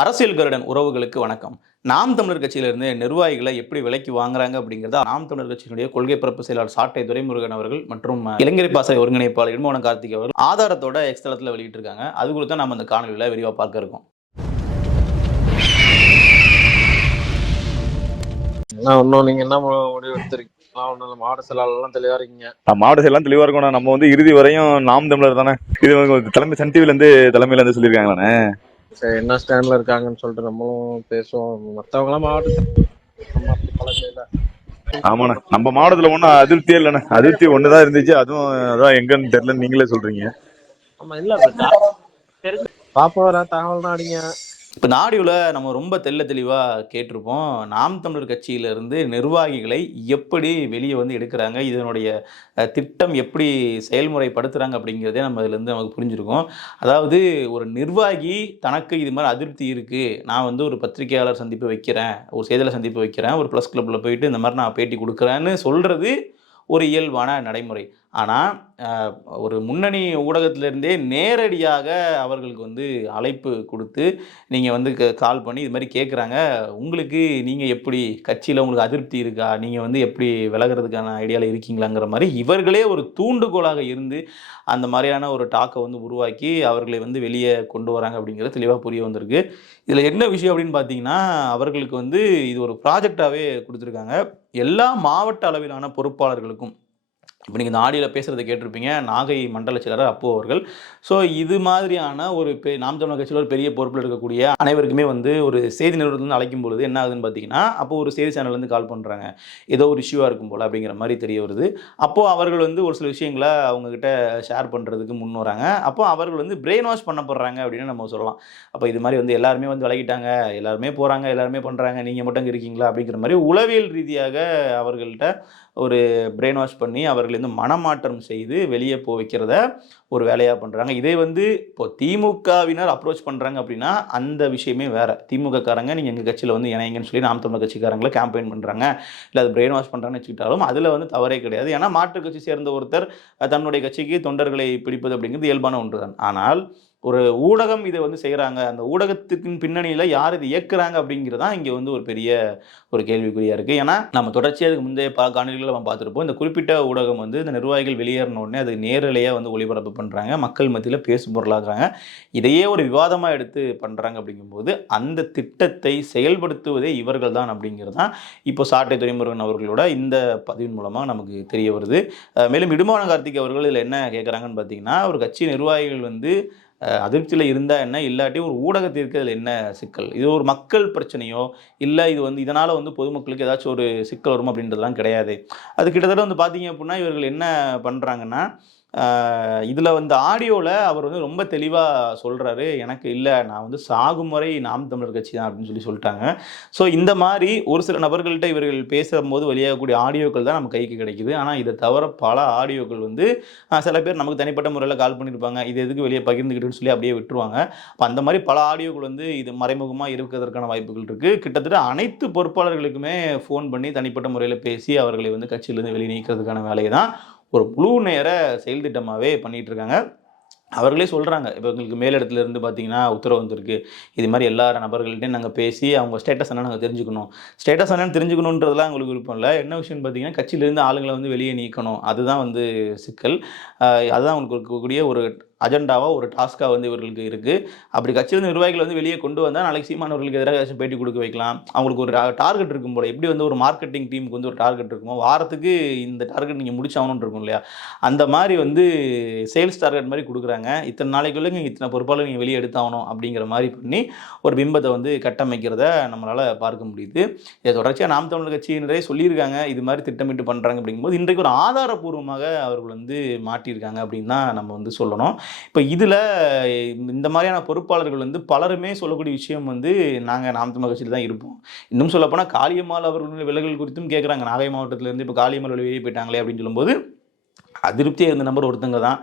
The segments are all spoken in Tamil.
அரசியல் கருடன் உறவுகளுக்கு வணக்கம். நாம் தமிழர் கட்சியிலிருந்து நிர்வாகிகளை எப்படி விலைக்கு வாங்குறாங்க அப்படிங்கிறத நாம் தமிழர் கட்சியினுடைய கொள்கை பரப்பு செயலாளர் சாட்டை துரைமுருகன் அவர்கள் மற்றும் இளைஞரை பாசறை ஒருங்கிணைப்பாளர் இடுமோன கார்த்திக் அவர்கள் ஆதாரத்தோட எக்ஸ் தளத்தில் வெளியிட்டிருக்காங்க. அது குறித்து நம்ம இந்த காணொலியில் விரிவாக பார்க்க இருக்கோம். என்ன இன்னும் நீங்க என்ன முடிவு எடுத்திருக்கீங்க ஒன்றும் மாவட்ட செயலாளர்லாம் தெளிவா இருக்கீங்க மாவட்ட எல்லாம் தெளிவா இருக்கணும் நம்ம வந்து இறுதி வரையும் நாம் தமிழர் தானே. இது வந்து தலைமை சன் டிவில இருந்து தலைமையில இருந்து சொல்லியிருக்காங்களாண்ணே. சரி என்ன ஸ்டாண்ட்ல இருக்காங்கன்னு சொல்லிட்டு நம்மளும் பேசுவோம். மத்தவங்களாம் இல்ல. ஆமாண்ணே நம்ம மாவட்டத்துல ஒன்றும் அதிருப்தியே இல்லைண்ணே. அதிருப்தி ஒண்ணுதான் இருந்துச்சு. அதுவும் அதான் எங்கன்னு தெரியல நீங்களே சொல்றீங்க. ஆமா இல்ல பாப்போம் வர தகவல் தான் அடிங்க. இப்போ இந்த நம்ம ரொம்ப தெள்ள தெளிவாக கேட்டிருப்போம். நாம் தமிழர் கட்சியிலிருந்து நிர்வாகிகளை எப்படி வெளியே வந்து எடுக்கிறாங்க? இதனுடைய திட்டம் எப்படி செயல்முறைப்படுத்துகிறாங்க அப்படிங்கிறதே நம்ம இதுலேருந்து நமக்கு புரிஞ்சிருக்கோம். அதாவது ஒரு நிர்வாகி தனக்கு இது மாதிரி அதிருப்தி இருக்குது நான் வந்து ஒரு பத்திரிகையாளர் சந்திப்பு வைக்கிறேன் ஒரு செய்தியாளர் சந்திப்பு வைக்கிறேன் ஒரு ப்ளஸ் கிளப்பில் போயிட்டு இந்த மாதிரி நான் பேட்டி கொடுக்குறேன்னு சொல்கிறது ஒரு இயல்பான நடைமுறை. ஆனால் ஒரு முன்னணி ஊடகத்திலிருந்தே நேரடியாக அவர்களுக்கு வந்து அழைப்பு கொடுத்து நீங்கள் வந்து க- கால் பண்ணி இது மாதிரி கேட்குறாங்க உங்களுக்கு நீங்கள் எப்படி கட்சியில் உங்களுக்கு அதிருப்தி இருக்கா? நீங்கள் வந்து எப்படி விலகிறதுக்கான ஐடியாவில் இருக்கீங்களாங்கிற மாதிரி இவர்களே ஒரு தூண்டுகோலாக இருந்து அந்த மாதிரியான ஒரு டாக்கை வந்து உருவாக்கி அவர்களை வந்து வெளியே கொண்டு வராங்க அப்படிங்கிறது தெளிவாக புரிய வந்திருக்கு. இதில் என்ன விஷயம் அப்படின்னு பார்த்தீங்கன்னா அவர்களுக்கு வந்து இது ஒரு ப்ராஜெக்டாகவே கொடுத்துருக்காங்க. எல்லா மாவட்ட அளவிலான பொறுப்பாளர்களுக்கும் இப்போ நீங்கள் இந்த ஆடியோவில் பேசுகிறத கேட்டிருப்பீங்க நாகை மண்டல செயலர் அப்போ அவர்கள். ஸோ இது மாதிரியான ஒரு பெ நாம் தமிழர் கட்சியில் ஒரு பெரிய பொறுப்பில் இருக்கக்கூடிய அனைவருக்குமே வந்து ஒரு செய்தி நிறுவனத்துலேருந்து அழைக்கும் பொழுது என்ன ஆகுதுன்னு பார்த்தீங்கன்னா அப்போ ஒரு செய்தி சேனல்லேருந்து கால் பண்ணுறாங்க ஏதோ ஒரு இஷ்யூவாக இருக்கும் போல் அப்படிங்கிற மாதிரி தெரிய வருது. அப்போது அவர்கள் வந்து ஒரு சில விஷயங்களை அவங்கக்கிட்ட ஷேர் பண்ணுறதுக்கு முன் வராங்க. அப்போ அவர்கள் வந்து பிரெயின் வாஷ் பண்ணப்படுறாங்க அப்படின்னு நம்ம சொல்லலாம். அப்போ இது மாதிரி வந்து எல்லாருமே வந்து விலகிட்டாங்க. எல்லாருமே போகிறாங்க எல்லாருமே பண்ணுறாங்க நீங்கள் மட்டும் இருக்கீங்களா அப்படிங்கிற மாதிரி உளவியல் ரீதியாக அவர்கள்ட்ட ஒரு பிரெயின் வாஷ் பண்ணி அவர்களை வந்து மனமாற்றம் செய்து வெளியே போ வைக்கிறத ஒரு வேலையாக பண்ணுறாங்க இதே வந்து இப்போ திமுகவினர் அப்ரோச் பண்ணுறாங்க அப்படின்னா அந்த விஷயமே வேறு. திமுக காரங்க நீங்கள் எங்கள் கட்சியில் வந்து இணைங்கன்னு சொல்லி நாம் தமிழர் கட்சிக்காரங்களை கேம்பெயின் பண்ணுறாங்க இல்லை அது பிரெயின் வாஷ் பண்ணுறாங்கன்னு வச்சுக்கிட்டாலும் அதில் வந்து தவறே கிடையாது. ஏன்னா மாற்று கட்சி சேர்ந்த ஒருத்தர் தன்னுடைய கட்சிக்கு தொண்டர்களை பிடிப்பது அப்படிங்கிறது இயல்பான ஒன்று தான் ஆனால் ஒரு ஊடகம் இதை வந்து செய்கிறாங்க அந்த ஊடகத்துக்கு பின்னணியில் யார் இதை இயக்குறாங்க அப்படிங்கிறது தான் இங்கே வந்து ஒரு பெரிய ஒரு கேள்விக்குறியாக இருக்குது ஏன்னா நம்ம தொடர்ச்சியாக அதுக்கு முந்தைய பல காணொலிகளில் நம்ம பார்த்துருப்போம். இந்த குறிப்பிட்ட ஊடகம் வந்து இந்த நிர்வாகிகள் வெளியேறின உடனே அது நேரலையாக வந்து ஒளிபரப்பு பண்ணுறாங்க மக்கள் மத்தியில் பேசும் பொருளாகிறாங்க இதையே ஒரு விவாதமாக எடுத்து பண்ணுறாங்க அப்படிங்கும்போது அந்த திட்டத்தை செயல்படுத்துவதே இவர்கள் தான் அப்படிங்கிறது தான் இப்போ சாட்டை துரைமுருகன் அவர்களோட இந்த பதிவின் மூலமாக நமக்கு தெரிய வருது. மேலும் இடுமான கார்த்திக் அவர்கள் இதில் என்ன கேட்குறாங்கன்னு பார்த்தீங்கன்னா ஒரு கட்சி நிர்வாகிகள் வந்து அதிருப்தியில் இருந்தால் என்ன? இல்லாட்டி ஒரு ஊடகத்திற்கு அதில் என்ன சிக்கல்? இது ஒரு மக்கள் பிரச்சனையோ? இல்லை இது வந்து இதனால் வந்து பொதுமக்களுக்கு ஏதாச்சும் ஒரு சிக்கல் வரும் அப்படின்றதுலாம் கிடையாது. அது கிட்டத்தட்ட வந்து பார்த்தீங்க அப்படின்னா இவர்கள் என்ன பண்ணுறாங்கன்னா இதில் வந்து ஆடியோவில் அவர் வந்து ரொம்ப தெளிவாக சொல்கிறாரு எனக்கு இல்லை நான் வந்து சாகும் வரை நாம் தமிழர் கட்சி தான் அப்படின்னு சொல்லி சொல்லிட்டாங்க. ஸோ இந்த மாதிரி ஒரு சில நபர்கள்ட்ட இவர்கள் பேசும்போது வெளியாகக்கூடிய ஆடியோக்கள் தான் நம்ம கைக்கு கிடைக்குது. ஆனால் இதை தவிர பல ஆடியோக்கள் வந்து சில பேர் நமக்கு தனிப்பட்ட முறையில் கால் பண்ணியிருப்பாங்க இது எதுக்கு வெளியே பகிர்ந்துக்கிட்டுன்னு சொல்லி அப்படியே விட்டுருவாங்க. அப்போ அந்த மாதிரி பல ஆடியோக்கள் வந்து இது மறைமுகமாக இருக்கிறதுக்கான வாய்ப்புகள் இருக்குது கிட்டத்தட்ட அனைத்து பொறுப்பாளர்களுக்குமே ஃபோன் பண்ணி தனிப்பட்ட முறையில் பேசி அவர்களை வந்து கட்சியிலேருந்து வெளியே நீக்கிறதுக்கான வேலையை தான் ஒரு முழு நேர செயல் திட்டமாகவே பண்ணிட்டு இருக்காங்க அவர்களே சொல்கிறாங்க இப்போ எங்களுக்கு மேலிடத்துலேருந்து பார்த்தீங்கன்னா உத்தரவு வந்திருக்கு. இது மாதிரி எல்லா நபர்கள்ட்டையும் நாங்கள் பேசி அவங்க ஸ்டேட்டஸ் என்ன நாங்கள் தெரிஞ்சுக்கணும். ஸ்டேட்டஸ் என்னன்னு தெரிஞ்சுக்கணுன்றதுலாம் உங்களுக்கு விருப்பம் இல்லை. என்ன விஷயம்னு பார்த்தீங்கன்னா கட்சியிலேருந்து ஆளுங்களை வந்து வெளியே நீக்கணும். அதுதான் வந்து சிக்கல். அதுதான் அவங்களுக்கு இருக்கக்கூடிய ஒரு அஜெண்டாவாக ஒரு டாஸ்க்காக வந்து இவர்களுக்கு இருக்குது அப்படி கட்சியிலிருந்து நிர்வாகிகள் வந்து வெளியே கொண்டு வந்தால் நாளைக்கு சீமானவர்களுக்கு எதிராக ஏதாச்சும் பேட்டி கொடுக்க வைக்கலாம். அவங்களுக்கு ஒரு டார்கெட் இருக்கும் போல. எப்படி வந்து ஒரு மார்க்கெட்டிங் டீமுக்கு வந்து ஒரு டார்கெட் இருக்குமோ வாரத்துக்கு இந்த டார்கெட் நீங்கள் முடிச்சாகணும்னு இருக்கும் இல்லையா? அந்த மாதிரி வந்து சேல்ஸ் டார்கெட் மாதிரி கொடுக்குறாங்க. இத்தனை நாளைக்குள்ளே நீங்கள் இத்தனை பொறுப்பாளர் நீங்கள் வெளியே எடுத்தாகணும் அப்படிங்கிற மாதிரி பண்ணி ஒரு பிம்பத்தை வந்து கட்டமைக்கிறத நம்மளால் பார்க்க முடியுது. இதை தொடர்ச்சியாக நாம் தமிழர் கட்சியினரே சொல்லியிருக்காங்க இது மாதிரி திட்டமிட்டு பண்ணுறாங்க அப்படிங்கும்போது இன்றைக்கு ஒரு ஆதாரபூர்வமாக அவர்கள் வந்து மாட்டியிருக்காங்க அப்படின்னு தான் நம்ம வந்து சொல்லணும். இப்போ இதில் இந்த மாதிரியான பொறுப்பாளர்கள் வந்து பலருமே சொல்லக்கூடிய விஷயம் வந்து நாங்கள் நாம் தமிழர் கட்சியில் தான் இருப்போம். இன்னும் சொல்லப்போனால் காளியம்மாள் அவர்களுடைய விலகல் குறித்தும் கேட்குறாங்க நாகை மாவட்டத்திலேருந்து இப்போ காளியம்மாள் வெளியே போயிட்டாங்களே அப்படின்னு சொல்லும்போது அதிருப்தியாக இருந்த நம்பர் ஒருத்தங்க தான்.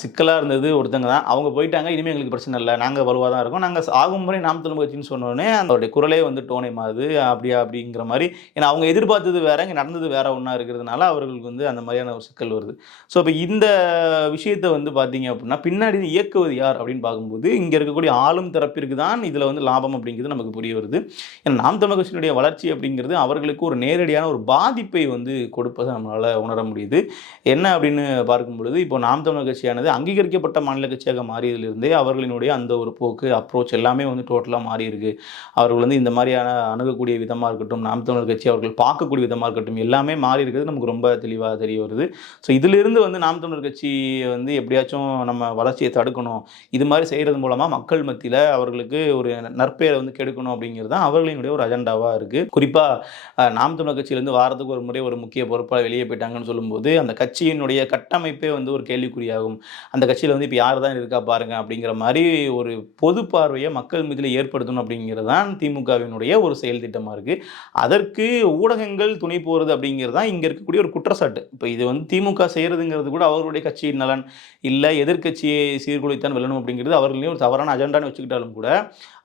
சிக்கலாக இருந்தது ஒருத்தங்க தான். அவங்க போயிட்டாங்க இனிமேல் எங்களுக்கு பிரச்சனை இல்லை. நாங்கள் வலுவாக தான் இருக்கோம். நாங்கள் ஆகும் முறை நாம் தமிழ் கட்சின்னு சொன்னோடனே அவருடைய குரலே வந்து டோனை மாறுது. அப்படியா அப்படிங்கிற மாதிரி. ஏன்னா அவங்க எதிர்பார்த்தது வேற இங்கே நடந்தது வேற ஒன்றா இருக்கிறதுனால அவர்களுக்கு வந்து அந்த மாதிரியான ஒரு சிக்கல் வருது. ஸோ இப்போ இந்த விஷயத்தை வந்து பார்த்தீங்க அப்படின்னா பின்னாடி இயக்குவது யார் அப்படின்னு பார்க்கும்போது இங்கே இருக்கக்கூடிய ஆளும் தரப்பிற்கு தான் இதில் வந்து லாபம் அப்படிங்கிறது நமக்கு புரிய வருது. ஏன்னா நாம் தமிழ் கட்சியினுடைய வளர்ச்சி அப்படிங்கிறது அவர்களுக்கு ஒரு நேரடியான ஒரு பாதிப்பை வந்து கொடுப்பதை நம்மளால் உணர முடியுது. என்ன அப்படின்னு பார்க்கும் பொழுது இப்போ நாம் தமிழ் கட்சியானது அங்கீகரிக்கப்பட்ட மாநில கட்சியாக மாறியதிலிருந்தே அவர்களினுடைய அந்த ஒரு போக்கு அப்ரோச் எல்லாமே வந்து டோட்டலாக மாறி இருக்கு அவர்கள் வந்து இந்த மாதிரியான அணுகக்கூடிய விதமாக இருக்கட்டும் நாம் தமிழர் கட்சி அவர்கள் பார்க்கக்கூடிய விதமாக இருக்கட்டும் எல்லாமே மாறி இருக்கிறது நமக்கு ரொம்ப தெளிவாக தெரிய வருது. ஸோ இதிலிருந்து வந்து நாம் தமிழர் கட்சி வந்து எப்படியாச்சும் நம்ம வளர்ச்சியை தடுக்கணும். இது மாதிரி செய்கிறது மூலமாக மக்கள் மத்தியில் அவர்களுக்கு ஒரு நற்பெயரை வந்து கெடுக்கணும் அப்படிங்கிறது தான் அவர்களினுடைய ஒரு அஜெண்டாவாக இருக்குது குறிப்பாக நாம் தமிழர் கட்சியிலேருந்து வாரத்துக்கு ஒரு முறை ஒரு முக்கிய பொறுப்பாக வெளியே போயிட்டாங்கன்னு சொல்லும்போது அந்த கட்சியினுடைய கட்டமைப்பே வந்து ஒரு கேள்விக்குறியாகும் அந்த கட்சியில் வந்து இப்போ யார் தான் இருக்கா பாருங்க அப்படிங்கிற மாதிரி ஒரு பொது பார்வையை மக்கள் மீதில் ஏற்படுத்தணும் அப்படிங்கிறது தான் திமுகவினுடைய ஒரு செயல் திட்டமாக இருக்குது அதற்கு ஊடகங்கள் துணை போகிறது அப்படிங்கிறது தான் இங்கே இருக்கக்கூடிய ஒரு குற்றச்சாட்டு. இப்போ இது வந்து திமுக செய்கிறதுங்கிறது கூட அவர்களுடைய கட்சியின் நலன் இல்லை எதிர்க்கட்சியை சீர்குலைத்தான் வெல்லணும் அப்படிங்கிறது அவர்களையும் ஒரு தவறான அஜெண்டான்னு வச்சுக்கிட்டாலும் கூட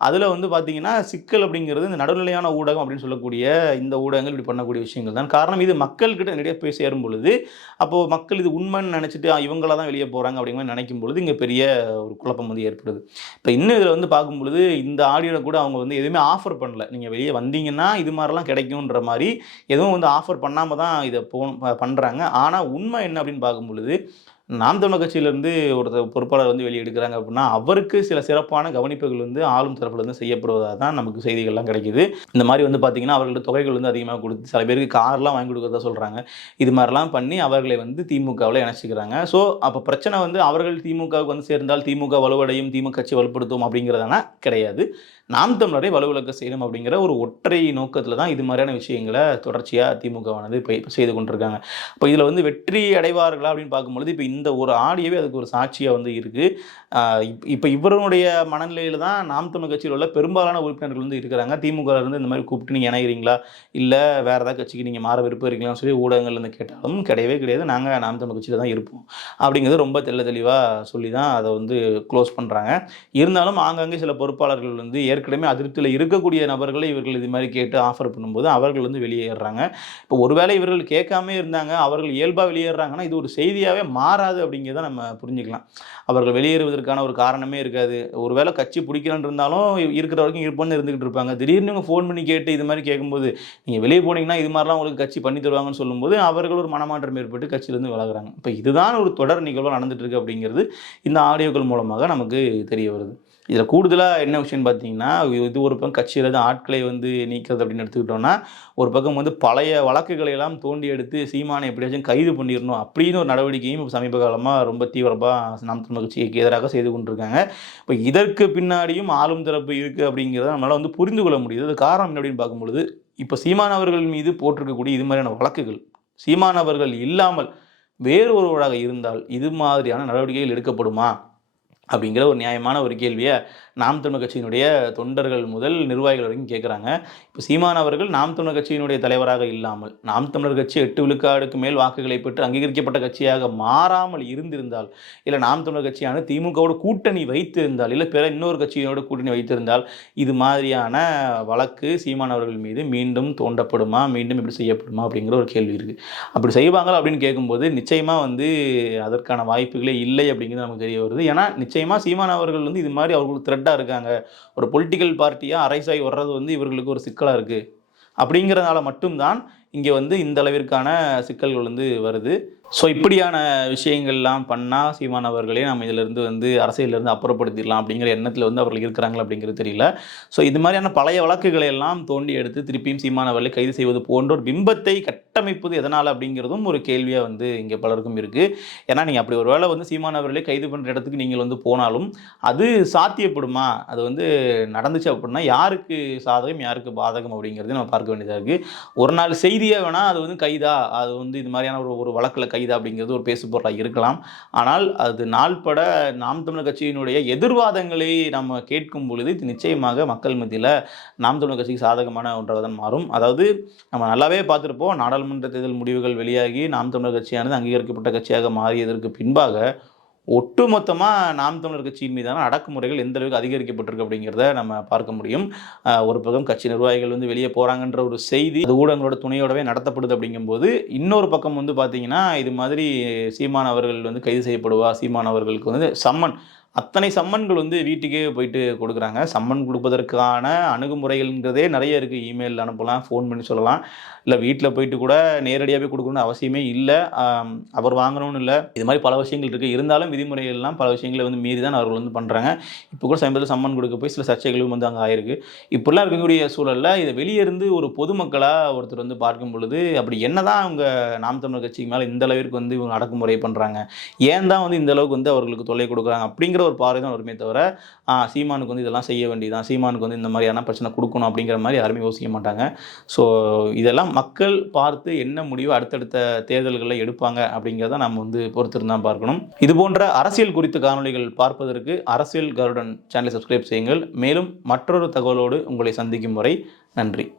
அதில் வந்து பார்த்தீங்கன்னா சிக்கல் அப்படிங்கிறது இந்த நடுநிலையான ஊடகம் அப்படின்னு சொல்லக்கூடிய இந்த ஊடகங்கள் இப்படி பண்ணக்கூடிய விஷயங்கள் தான் காரணம் இது மக்கள்கிட்ட நிறைய போய் சேரும் பொழுது அப்போது மக்கள் இது உண்மைன்னு நினச்சிட்டு இவங்கள தான் வெளியே போகிறாங்க அப்படிங்கிற மாதிரி நினைக்கும் பொழுது இங்கே பெரிய ஒரு குழப்பம் வந்து ஏற்படுது. இப்போ இன்னும் இதில் வந்து பார்க்கும் பொழுது இந்த ஆடியோவில் கூட அவங்க வந்து எதுவுமே ஆஃபர் பண்ணல. நீங்கள் வெளியே வந்தீங்கன்னா இது மாதிரிலாம் கிடைக்கும்ன்ற மாதிரி எதுவும் வந்து ஆஃபர் பண்ணாமல் தான் இதை போ பண்ணுறாங்க ஆனால் உண்மை என்ன அப்படின்னு பார்க்கும் பொழுது நாம் தமிழ் கட்சியிலேருந்து ஒருத்தர் பொறுப்பாளர் வந்து வெளியெடுக்கிறாங்க அப்படின்னா அவருக்கு சில சிறப்பான கவனிப்புகள் வந்து ஆளும் தரப்புலேருந்து செய்யப்படுவதாக தான் நமக்கு செய்திகள்லாம் கிடைக்குது. இந்த மாதிரி வந்து பார்த்திங்கன்னா அவர்களோட தொகைகள் வந்து அதிகமாக கொடுத்து சில பேருக்கு கார்லாம் வாங்கி கொடுக்குறதா சொல்கிறாங்க இது மாதிரிலாம் பண்ணி அவர்களை வந்து திமுகவில் இணைச்சிக்கிறாங்க. ஸோ அப்போ பிரச்சனை வந்து அவர்கள் திமுகவுக்கு வந்து சேர்ந்தால் திமுக வலுவடையும் திமுக கட்சி வலுப்படுத்தும் அப்படிங்கிறதானா கிடையாது. நாம் தமிழரை வலுவிழக்க செய்யணும் அப்படிங்கிற ஒரு ஒற்றை நோக்கத்தில் தான் இது மாதிரியான விஷயங்களை தொடர்ச்சியாக திமுகவானது இப்போ இப்போ செய்து கொண்டிருக்காங்க. இப்போ இதில் வந்து வெற்றி அடைவார்களா அப்படின்னு பார்க்கும்பொழுது இப்போ இந்த ஒரு ஆடியோவே அதுக்கு ஒரு சாட்சியாக வந்து இருக்குது இப்போ இவருடைய மனநிலையில் தான் நாம் தமிழ் கட்சியில் உள்ள பெரும்பாலான உறுப்பினர்கள் வந்து இருக்கிறாங்க. திமுகலேருந்து இந்த மாதிரி கூப்பிட்டு நீங்கள் இணைகிறீங்களா இல்லை வேறு ஏதாவது கட்சிக்கு நீங்கள் மாற விருப்பம் இருக்கீங்களான்னு சொல்லி ஊடகங்கள்லேருந்து கேட்டாலும் கிடையவே கிடையாது. நாங்கள் நாம் தமிழ் கட்சியில் தான் இருப்போம். அப்படிங்கிறது ரொம்ப தெள்ள தெளிவாக சொல்லி தான் அதை வந்து க்ளோஸ் பண்ணுறாங்க இருந்தாலும் ஆங்காங்கே சில பொறுப்பாளர்கள் வந்து ஏற்கனவே அதிருப்தியில் இருக்கக்கூடிய நபர்களை இவர்கள் இது மாதிரி கேட்டு ஆஃபர் பண்ணும்போது அவர்கள் வந்து வெளியேறாங்க இப்போ ஒருவேளை இவர்கள் கேட்காம இருந்தாங்க அவர்கள் இயல்பாக வெளியேறாங்கன்னா இது ஒரு செய்தியாகவே மாறாது அப்படிங்கிறத நம்ம புரிஞ்சுக்கலாம். அவர்கள் வெளியேறுவதற்கான ஒரு காரணமே இருக்காது. ஒருவேளை கட்சி பிடிக்கலன்னு இருந்தாலும் இருக்கிற வரைக்கும் இருப்போன்னு இருந்துகிட்டு இருப்பாங்க. திடீர்னு இவங்க ஃபோன் பண்ணி கேட்டு இது மாதிரி கேட்கும்போது நீங்கள் வெளியே போனீங்கன்னா இது மாதிரிலாம் உங்களுக்கு கட்சி பண்ணி தருவாங்கன்னு சொல்லும்போது அவர்கள் ஒரு மனமாற்றம் ஏற்பட்டு கட்சியிலேருந்து விலகுறாங்க. இப்போ இதுதான் ஒரு தொடர் நிகழ்வாக நடந்துட்டு இருக்கு அப்படிங்கிறது இந்த ஆடியோக்கள் மூலமாக நமக்கு தெரிய வருது. இதில் கூடுதலாக என்ன விஷயம்னு பார்த்தீங்கன்னா இது ஒரு பக்கம் கட்சியில் தான் ஆட்களை வந்து நீக்கிறது அப்படின்னு எடுத்துக்கிட்டோம்னா ஒரு பக்கம் வந்து பழைய வழக்குகளை எல்லாம் தோண்டி எடுத்து சீமானை எப்படியாச்சும் கைது பண்ணிடணும் அப்படின்னு ஒரு நடவடிக்கையும் சமீப காலமாக ரொம்ப தீவிரமாக நாம் தமிழ் கட்சிக்கு எதிராக செய்து கொண்டிருக்காங்க. இப்போ இதற்கு பின்னாடியும் ஆளும் தரப்பு இருக்குது அப்படிங்கிறத நம்மளால் வந்து புரிந்து கொள்ள முடியுது. அது காரணம் என்ன அப்படின்னு பார்க்கும்பொழுது இப்போ சீமான் அவர்கள் மீது போட்டிருக்கக்கூடிய இது மாதிரியான வழக்குகள் சீமான் அவர்கள் இல்லாமல் வேறு ஒருவராக இருந்தால் இது மாதிரியான நடவடிக்கைகள் எடுக்கப்படுமா? அப்படிங்கிற ஒரு நியாயமான ஒரு கேள்வியை நாம் தமிழ் கட்சியினுடைய தொண்டர்கள் முதல் நிர்வாகிகள் வரைக்கும் கேட்குறாங்க. இப்போ சீமான் அவர்கள் நாம் தமிழர் கட்சியினுடைய தலைவராக இல்லாமல் நாம் தமிழர் கட்சி எட்டு விழுக்காடுக்கு மேல் வாக்குகளை பெற்று அங்கீகரிக்கப்பட்ட கட்சியாக மாறாமல் இருந்திருந்தால் இல்லை நாம் தமிழர் கட்சியான திமுகவோட கூட்டணி வைத்திருந்தால் இல்லை பிற இன்னொரு கட்சியினோட கூட்டணி வைத்திருந்தால் இது மாதிரியான வழக்கு சீமான் அவர்கள் மீது மீண்டும் தோண்டப்படுமா மீண்டும் இப்படி செய்யப்படுமா அப்படிங்கிற ஒரு கேள்வி இருக்குது அப்படி செய்வாங்களா அப்படின்னு கேட்கும்போது நிச்சயமாக வந்து அதற்கான வாய்ப்புகளே இல்லை அப்படிங்கிறது நமக்கு தெரிய வருது. ஏன்னா நிச்சயமாக சீமான் அவர்கள் வந்து இது மாதிரி அவர்களுக்கு த்ரெட்டாக இருக்காங்க. ஒரு பொலிட்டிக்கல் பார்ட்டியாக அரைசாய் வர்றது வந்து இவர்களுக்கு ஒரு சிக்கலாக இருக்குது அப்படிங்கிறதுனால மட்டும்தான் இங்கே வந்து இந்த அளவிற்கான சிக்கல்கள் வந்து வருது. ஸோ இப்படியான விஷயங்கள்லாம் பண்ணால் சீமான் அவர்களே நம்ம இதிலிருந்து வந்து அரசியலிருந்து அப்புறப்படுத்திடலாம் அப்படிங்கிற எண்ணத்தில் வந்து அவர்கள் இருக்கிறாங்களா அப்படிங்கிறது தெரியல. ஸோ இது மாதிரியான பழைய வழக்குகளை எல்லாம் தோண்டி எடுத்து திருப்பியும் சீமான் அவர்களை கைது செய்வது போன்ற ஒரு பிம்பத்தை கட்டமைப்பது எதனால் அப்படிங்கிறதும் ஒரு கேள்வியாக வந்து இங்கே பலருக்கும் இருக்குது ஏன்னா நீங்கள் அப்படி ஒரு வேளை வந்து சீமான் அவர்களே கைது பண்ணுற இடத்துக்கு நீங்கள் வந்து போனாலும் அது சாத்தியப்படுமா? அது வந்து நடந்துச்சு அப்படின்னா யாருக்கு சாதகம் யாருக்கு பாதகம் அப்படிங்கிறது நம்ம பார்க்க வேண்டியதாக இருக்குது ஒரு நாள் செய்தியாக வேணால் அது வந்து கைதா அது வந்து இது மாதிரியான ஒரு ஒரு வழக்கில் கைதா அப்படிங்கிறது ஒரு பேசு பொருளாக இருக்கலாம். ஆனால் அது நாள்பட நாம் தமிழர் கட்சியினுடைய எதிர்வாதங்களை நம்ம கேட்கும் பொழுது இது நிச்சயமாக மக்கள் மத்தியில் நாம் தமிழர் கட்சிக்கு சாதகமான ஒன்றாக தான் மாறும். அதாவது நம்ம நல்லாவே பார்த்துருப்போம் நாடாளுமன்ற தேர்தல் முடிவுகள் வெளியாகி நாம் தமிழர் கட்சியானது அங்கீகரிக்கப்பட்ட கட்சியாக மாறியதற்கு பின்பாக ஒட்டுமொத்தமாக நாம் தமிழர் கட்சியின் மீதான அடக்குமுறைகள் எந்த அளவுக்கு அதிகரிக்கப்பட்டிருக்கு அப்படிங்கிறத நம்ம பார்க்க முடியும். ஒரு பக்கம் கட்சி நிர்வாகிகள் வந்து வெளியே போகிறாங்கன்ற ஒரு செய்தி அது ஊடகங்களோட துணையோடவே நடத்தப்படுது அப்படிங்கும்போது இன்னொரு பக்கம் வந்து பார்த்தீங்கன்னா இது மாதிரி சீமான் அவர்கள் வந்து கைது செய்யப்படுவார் சீமான் அவர்களுக்கு வந்து சம்மன் அத்தனை சம்மன்கள் வந்து வீட்டுக்கே போயிட்டு கொடுக்குறாங்க. சம்மன் கொடுப்பதற்கான அணுகுமுறைகள்ங்கிறதே நிறைய இருக்குது இமெயில் அனுப்பலாம் ஃபோன் பண்ணி சொல்லலாம். இல்லை வீட்டில் போயிட்டு கூட நேரடியாகவே கொடுக்கணும்னு அவசியமே இல்லை. அவர் வாங்கணும்னு இல்லை. இது மாதிரி பல விஷயங்கள் இருக்குது இருந்தாலும் விதிமுறைகள்லாம் பல விஷயங்களை வந்து மீறி தான் அவர்கள் வந்து பண்ணுறாங்க இப்போ கூட சமீபத்தில் சம்மன் கொடுக்க போய் சில சர்ச்சைகளும் வந்து அங்கே ஆயிருக்கு. இப்படிலாம் இருக்கக்கூடிய சூழலில் இதை வெளியே இருந்து ஒரு பொதுமக்களாக ஒருத்தர் வந்து பார்க்கும் பொழுது அப்படி என்னதான் அவங்க நாம் தமிழர் கட்சிக்கு மேலே இந்த அளவிற்கு வந்து இவங்க அடக்குமுறை பண்ணுறாங்க ஏன் தான் வந்து இந்த அளவுக்கு வந்து அவர்களுக்கு தொல்லை கொடுக்குறாங்க? அப்படிங்கிற ஒரு பார்வை தான் வருமே தவிர சீமானுக்கு வந்து இதெல்லாம் செய்ய வேண்டியதான் சீமானுக்கு வந்து இந்த மாதிரியான பிரச்சனை கொடுக்கணும் அப்படிங்கிற மாதிரி யாருமே யோசிக்க மாட்டாங்க. ஸோ இதெல்லாம் மக்கள் பார்த்து என்ன முடிவு அடுத்தடுத்த தேர்தல்களில் எடுப்பாங்க அப்படிங்கிறத நம்ம வந்து பொறுத்திருந்தான் பார்க்கணும். இது போன்ற அரசியல் குறித்த காணொளிகள் பார்ப்பதற்கு அரசியல் கருடன் சேனலை சப்ஸ்கிரைப் செய்யுங்கள். மேலும் மற்றொரு தகவலோடு உங்களை சந்திக்கும் வரை நன்றி.